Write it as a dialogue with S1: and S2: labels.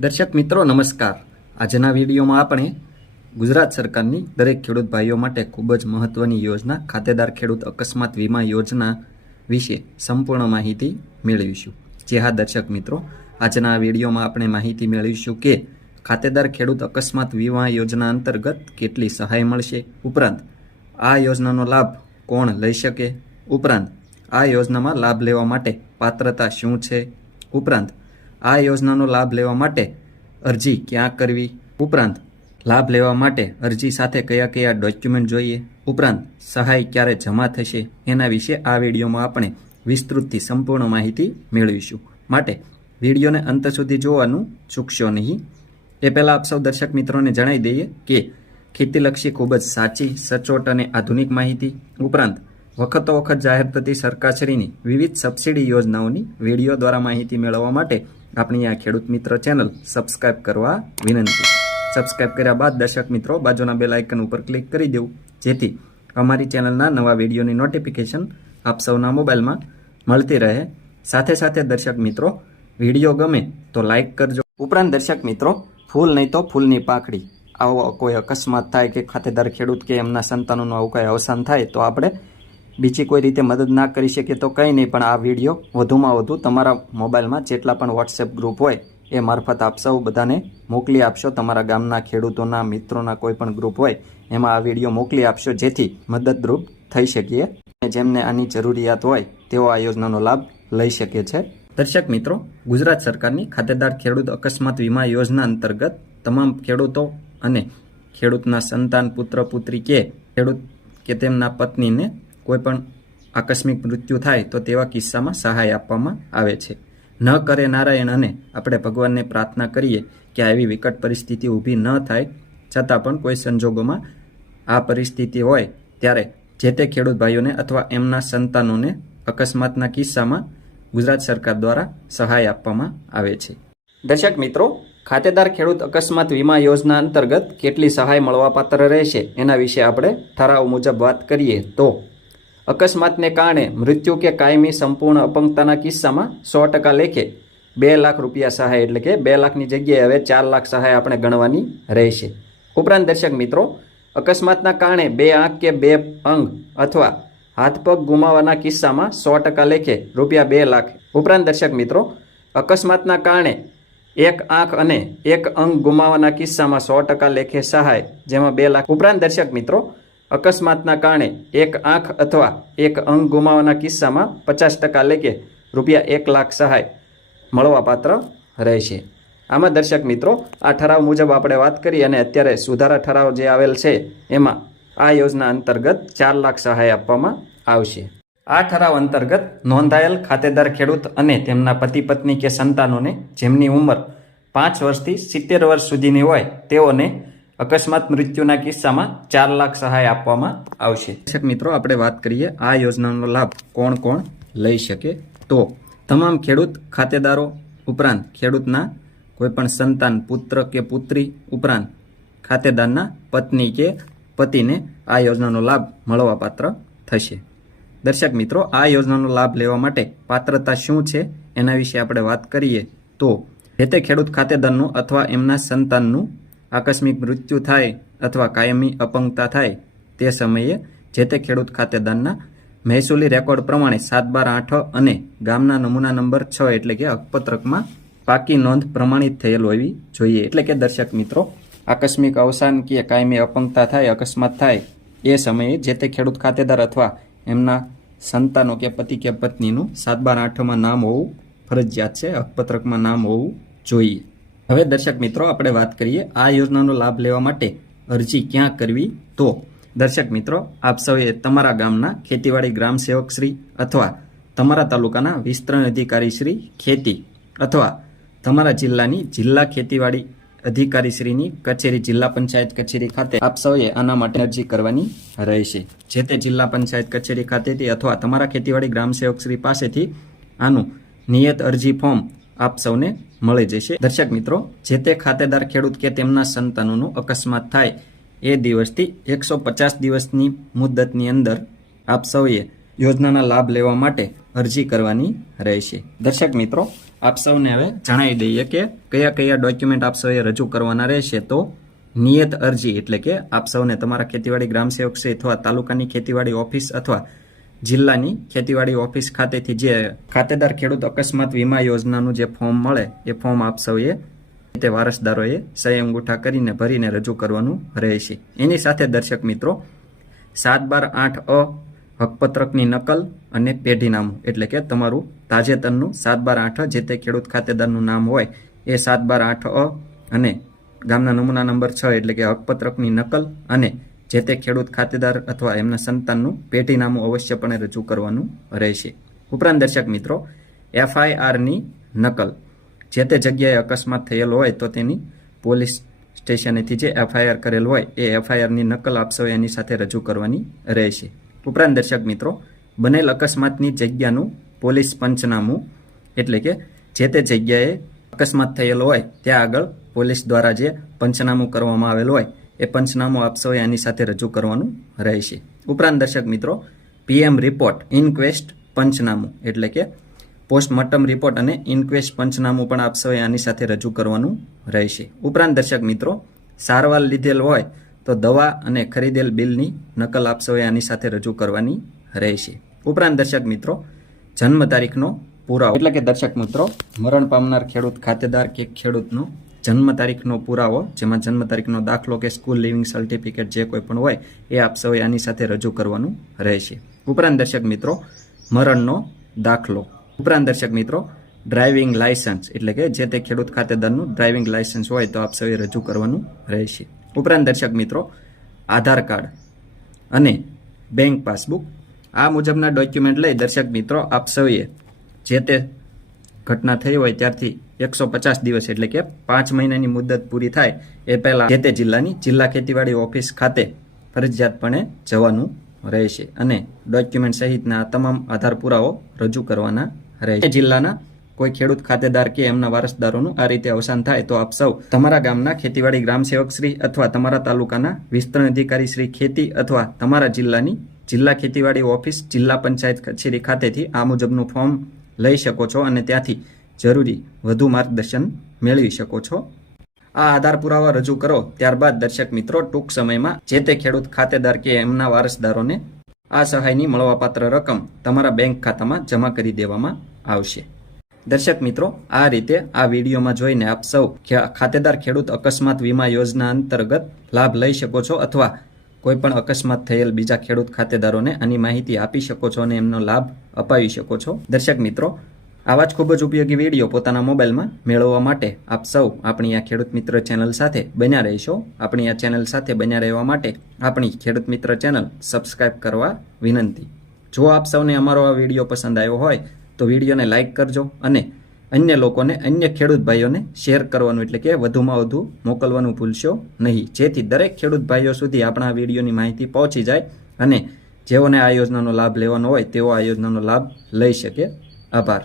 S1: દર્શક મિત્રો, નમસ્કાર. આજના વિડીયોમાં આપણે ગુજરાત સરકારની દરેક ખેડૂત ભાઈઓ માટે ખૂબ જ મહત્વની યોજના, ખાતેદાર ખેડૂત અકસ્માત વીમા યોજના વિશે સંપૂર્ણ માહિતી મેળવીશું. જે હા, દર્શક મિત્રો, આજના વિડીયોમાં આપણે માહિતી મેળવીશું કે ખાતેદાર ખેડૂત અકસ્માત વીમા યોજના અંતર્ગત કેટલી સહાય મળશે, ઉપરાંત આ યોજનાનો લાભ કોણ લઈ શકે, ઉપરાંત આ યોજનામાં લાભ લેવા માટે પાત્રતા શું છે, ઉપરાંત આ યોજનાનો લાભ લેવા માટે અરજી ક્યાં કરવી? ઉપરાંત, લાભ લેવા માટે અરજી સાથે કયા કયા ડોક્યુમેન્ટ જોઈએ? ઉપરાંત, સહાય ક્યારે જમા થશે? એના વિશે આ વિડીયોમાં આપણે વિસ્તૃતથી સંપૂર્ણ માહિતી મેળવીશું. માટે, વિડીયોને અંત સુધી જોવાનું ચૂકશો નહીં. એ પહેલાં આપ સૌ દર્શક મિત્રોને જણાવી દઈએ કે ખેતીલક્ષી ખૂબ જ સાચી, સચોટ અને આધુનિક માહિતી. ઉપરાંત વખતો વખત જાહેર થતી સરકારશ્રીની વિવિધ સબસિડી યોજનાઓની વીડિયો દ્વારા માહિતી મેળવવા માટે આપણી આ ખેડૂત મિત્ર ચેનલ સબસ્ક્રાઇબ કરવા વિનંતી. સબસ્ક્રાઇબ કર્યા બાદ દર્શક મિત્રો બાજુના બેલ આઇકન ઉપર ક્લિક કરી દેવું. જેથી અમારી ચેનલના નવા વિડીયોની નોટિફિકેશન આપ સૌના મોબાઈલમાં મળતી રહે. સાથે સાથે દર્શક મિત્રો, વીડિયો ગમે તો લાઇક કરજો. ઉપરાંત દર્શક મિત્રો, ફૂલ નહીં તો ફૂલની પાંખડી. આવો કોઈ અકસ્માત થાય કે ખાતેદાર ખેડૂત કે એમના સંતાનોનું આવું કંઈ અવસાન થાય તો આપણે બીજી કોઈ રીતે મદદ ના કરી શકીએ તો કંઈ નહીં, પણ આ વીડિયો વધુમાં વધુ તમારા મોબાઈલમાં જેટલા પણ વોટ્સએપ ગ્રુપ હોય, એ મારફત આપ સૌ બધાને મોકલી આપશો. તમારા ગામના ખેડૂતોના, મિત્રોના કોઈ પણ ગ્રુપ હોય, એમાં આ વીડિયો મોકલી આપશો, જેથી મદદરૂપ થઈ શકીએ. અને જેમને આની જરૂરિયાત હોય, તેઓ આ યોજનાનો લાભ લઈ શકે છે. દર્શક મિત્રો, ગુજરાત સરકારની ખાતેદાર ખેડૂત અકસ્માત વીમા યોજના અંતર્ગત તમામ ખેડૂતો અને ખેડૂતના સંતાન પુત્ર પુત્રી કે ખેડૂત કે તેમના પત્નીને કોઈ પણ આકસ્મિક મૃત્યુ થાય તો તેવા કિસ્સામાં સહાય આપવામાં આવે છે. ન કરે નારાયણ અને આપણે ભગવાનને પ્રાર્થના કરીએ કે આવી વિકટ પરિસ્થિતિ ઊભી ન થાય, છતાં પણ કોઈ સંજોગોમાં આ પરિસ્થિતિ હોય, ત્યારે જે તે ખેડૂત ભાઈઓને અથવા એમના સંતાનોને અકસ્માતના કિસ્સામાં ગુજરાત સરકાર દ્વારા સહાય આપવામાં આવે છે. દર્શક મિત્રો, ખાતેદાર ખેડૂત અકસ્માત વીમા યોજના અંતર્ગત કેટલી સહાય મળવાપાત્ર રહેશે એના વિશે આપણે ઠરાવ મુજબ વાત કરીએ તો અકસ્માતને કારણે મૃત્યુ કે કાયમી સંપૂર્ણ અપંગતાના કિસ્સામાં સો ટકા લેખે બે લાખ રૂપિયા સહાય એટલે કે બે લાખની જગ્યાએ હવે ચાર લાખ સહાય આપણે ગણવાની રહેશે. ઉપરાંત દર્શક મિત્રો, અકસ્માતના કારણે બે આંખ કે બે અંગ અથવા હાથ પગ ગુમાવવાના કિસ્સામાં સો ટકા લેખે રૂપિયા બે લાખ. ઉપરાંત દર્શક મિત્રો, અકસ્માતના કારણે એક આંખ અને એક અંગ ગુમાવવાના કિસ્સામાં સો ટકા લેખે સહાય, જેમાં બે લાખ. ઉપરાંત દર્શક મિત્રો અકસ્માતના કારણે એક આંખ અથવા એક અંગ ગુમાવવાના કિસ્સામાં પચાસ ટકા લેખે રૂપિયા એક લાખ સહાય મળવાપાત્ર રહેશે. આમાં દર્શક મિત્રો, આ ઠરાવ મુજબ આપણે વાત કરી અને અત્યારે સુધારા ઠરાવ જે આવેલ છે, એમાં આ યોજના અંતર્ગત ચાર લાખ સહાય આપવામાં આવશે. આ ઠરાવ અંતર્ગત નોંધાયેલ ખાતેદાર ખેડૂત અને તેમના પતિ પત્ની કે સંતાનોને જેમની ઉંમર પાંચ વર્ષથી સિત્તેર વર્ષ સુધીની હોય તેઓને અકસ્માત મૃત્યુના કિસ્સામાં ચાર લાખ સહાય આપવામાં આવશે. દર્શક મિત્રો, આપણે વાત કરીએ આ યોજનાનો લાભ કોણ કોણ લઈ શકે? તો તમામ ખેડૂત ખાતેદારો ઉપરાંત ખેડૂતના કોઈપણ સંતાન, પુત્ર કે પુત્રી ઉપરાંત ખાતેદારના પત્ની કે પતિને આ યોજનાનો લાભ મળવાપાત્ર થશે. દર્શક મિત્રો, આ યોજનાનો લાભ લેવા માટે પાત્રતા શું છે? એના વિશે આપણે વાત કરીએ તો, જે તે ખેડૂત ખાતેદારનું અથવા એમના સંતાનનું આકસ્મિક મૃત્યુ થાય અથવા કાયમી અપંગતા થાય તે સમયે જે તે ખેડૂત ખાતેદારના મહેસૂલી રેકોર્ડ પ્રમાણે સાત બાર આઠ અને ગામના નમૂના નંબર છ એટલે કે હકપત્રકમાં પાકી નોંધ પ્રમાણિત થયેલ હોવી જોઈએ. એટલે કે દર્શક મિત્રો, આકસ્મિક અવસાન કે કાયમી અપંગતા થાય, અકસ્માત થાય એ સમયે જે તે ખેડૂત ખાતેદાર અથવા એમના સંતાનો કે પતિ કે પત્નીનું સાત બાર આઠમાં નામ હોવું ફરજિયાત છે, હકપત્રકમાં નામ હોવું જોઈએ. હવે દર્શક મિત્રો, આપણે વાત કરીએ આ યોજનાનો લાભ લેવા માટે અરજી ક્યાં કરવી? તો દર્શક મિત્રો, આપ સૌએ તમારા ગામના ખેતીવાડી ગ્રામ સેવક શ્રી અથવા તમારા તાલુકાના વિસ્તરણ અધિકારી શ્રી ખેતી અથવા તમારા જિલ્લાની જિલ્લા ખેતીવાડી અધિકારી શ્રીની કચેરી, જિલ્લા પંચાયત કચેરી ખાતે આપ સૌએ આના માટે અરજી કરવાની રહેશે. જે તે જિલ્લા પંચાયત કચેરી ખાતેથી અથવા તમારા ખેતીવાડી ગ્રામ સેવક શ્રી પાસેથી આનું નિયત અરજી ફોર્મ આપ સૌને મળી જશે. દર્શક મિત્રો, જે તે ખાતેદાર ખેડૂત કે તેમના સંતાનોનું અકસ્માત થાય, એ દિવસથી એકસો પચાસ દિવસની મુદ્દતની અંદર આપ સૌએ યોજનાના લાભ લેવા માટે અરજી કરવાની રહેશે. દર્શક મિત્રો, આપ સૌને હવે જણાવી દઈએ કે કયા કયા ડોક્યુમેન્ટ આપ સૌએ રજૂ કરવાના રહેશે તો નિયત અરજી એટલે કે આપ સૌને તમારા ખેતીવાડી ગ્રામ સેવક શ્રી અથવા તાલુકાની ખેતીવાડી ઓફિસ અથવા જિલ્લાની ખેતીવાડી ઓફિસ ખાતેથી જે ખાતેદાર ખેડૂત અકસ્માત વીમા યોજનાનું જે ફોર્મ મળે, એ ફોર્મ આપ સૌએ તે વારસદારોએ સહી અંગૂઠા કરીને ભરીને રજૂ કરવાનું રહેશે. એની સાથે દર્શક મિત્રો, સાત બાર આઠ અ હકપત્રકની નકલ અને પેઢીનામું, એટલે કે તમારું તાજેતરનું સાત બાર આઠ જે તે ખેડૂત ખાતેદારનું નામ હોય, એ સાત બાર આઠ અ અને ગામના નમૂના નંબર છ, એટલે કે હકપત્રકની નકલ અને જે તે ખેડૂત ખાતેદાર અથવા એમના સંતાનનું પેઢીનામું અવશ્યપણે રજૂ કરવાનું રહેશે. ઉપરાંત દર્શક મિત્રો એફઆઈઆરની નકલ. જે તે જગ્યાએ અકસ્માત થયેલો હોય તો તેની પોલીસ સ્ટેશનેથી જે એફઆઈઆર કરેલ હોય, એ એફઆઈઆરની નકલ આપશો એની સાથે રજૂ કરવાની રહેશે. ઉપરાંત દર્શક મિત્રો, બનેલ અકસ્માતની જગ્યાનું પોલીસ પંચનામું, એટલે કે જે તે જગ્યાએ અકસ્માત થયેલો હોય, ત્યાં આગળ પોલીસ દ્વારા જે પંચનામું કરવામાં આવેલું હોય એ પંચનામું આપશો એની સાથે રજૂ કરવાનું રહેશે. ઉપરાંત દર્શક મિત્રો, પીએમ રિપોર્ટ ઇન્ક્વેસ્ટ પંચનામું, એટલે કે પોસ્ટમોર્ટમ રિપોર્ટ અને ઇન્ક્વેસ્ટ પંચનામું પણ આપશો આની સાથે રજૂ કરવાનું રહેશે. ઉપરાંત દર્શક મિત્રો, સારવાર લીધેલ હોય તો દવા અને ખરીદેલ બિલની નકલ આપશો આની સાથે રજૂ કરવાની રહેશે. ઉપરાંત દર્શક મિત્રો, જન્મ તારીખનો પુરાવો, એટલે કે દર્શક મિત્રો, મરણ પામનાર ખેડૂત, ખાતેદાર કે ખેડૂતનો જન્મ તારીખનો પુરાવો, જેમાં જન્મ તારીખનો દાખલો કે સ્કૂલ લિવિંગ સર્ટિફિકેટ જે કોઈ પણ હોય, એ આપ સૌએ આની સાથે રજૂ કરવાનું રહેશે. ઉપરાંત દર્શક મિત્રો, મરણનો દાખલો. ઉપરાંત દર્શક મિત્રો ડ્રાઇવિંગ લાયસન્સ એટલે કે જે તે ખેડૂત ખાતેદારનું ડ્રાઇવિંગ લાયસન્સ હોય, તો આપ સૌએ રજૂ કરવાનું રહેશે. ઉપરાંત દર્શક મિત્રો, આધાર કાર્ડ અને બેંક પાસબુક આ મુજબના ડોક્યુમેન્ટ લઈ દર્શક મિત્રો, આપ સૌએ જે તે ઘટના થઈ હોય ત્યારથી એકસો પચાસ દિવસ એટલે કે પાંચ મહિનાની મુદત પૂરી થાય એ પહેલાં જે તે જિલ્લાની જિલ્લા ખેતીવાડી ઓફિસ ખાતે ફરજિયાતપણે જવાનું રહેશે અને ડોક્યુમેન્ટ સહિતના તમામ આધાર પુરાવો રજૂ કરવાના રહેશે. જિલ્લાના કોઈ ખેડૂત ખાતેદાર કે એમના વારસદારોનું આ રીતે અવસાન થાય તો આપ સૌ તમારા ગામના ખેતીવાડી ગ્રામ સેવક શ્રી અથવા તમારા તાલુકાના વિસ્તરણ અધિકારી શ્રી ખેતી અથવા તમારા જિલ્લાની જિલ્લા ખેતીવાડી ઓફિસ જિલ્લા પંચાયત કચેરી ખાતેથી આ મુજબનું ફોર્મ લઈ શકો છો અને ત્યાંથી જરૂરી વધુ માર્ગદર્શન મેળવી શકો છો. આ આધાર પુરાવા રજૂ કરો. ત્યારબાદ દર્શક મિત્રો, ટૂંક સમયમાં જે તે ખેડૂત ખાતેદાર કે એમના વારસદારોને આ સહાયની મળવાપાત્ર રકમ તમારા બેંક ખાતામાં જમા કરી દેવામાં આવશે. દર્શક મિત્રો, આ રીતે આ વિડીયોમાં જોઈને આપ સૌ ખાતેદાર ખેડૂત અકસ્માત વીમા યોજના અંતર્ગત લાભ લઈ શકો છો અથવા કોઈ પણ અકસ્માત થયેલ બીજા ખેડૂત ખાતેદારોને આની માહિતી આપી શકો છો અને એમનો લાભ અપાવી શકો છો. દર્શક મિત્રો આવા જ ખૂબ જ ઉપયોગી વીડિયો પોતાના મોબાઈલમાં મેળવવા માટે આપ સૌ આપણી આ ખેડૂત મિત્ર ચેનલ સાથે બન્યા રહેશો. આપણી આ ચેનલ સાથે બન્યા રહેવા માટે આપણી ખેડૂત મિત્ર ચેનલ સબસ્ક્રાઇબ કરવા વિનંતી. જો આપ સૌને અમારો આ વીડિયો પસંદ આવ્યો હોય, તો વિડીયોને લાઇક કરજો અને અન્ય લોકોને, અન્ય ખેડૂત ભાઈઓને શેર કરવાનું એટલે કે વધુમાં વધુ મોકલવાનું ભૂલશો નહીં. જેથી દરેક ખેડૂત ભાઈઓ સુધી આપણા વિડીયોની માહિતી પહોંચી જાય અને જેઓને આ યોજનાનો લાભ લેવાનો હોય, તેઓ આ યોજનાનો લાભ લઈ શકે. આભાર.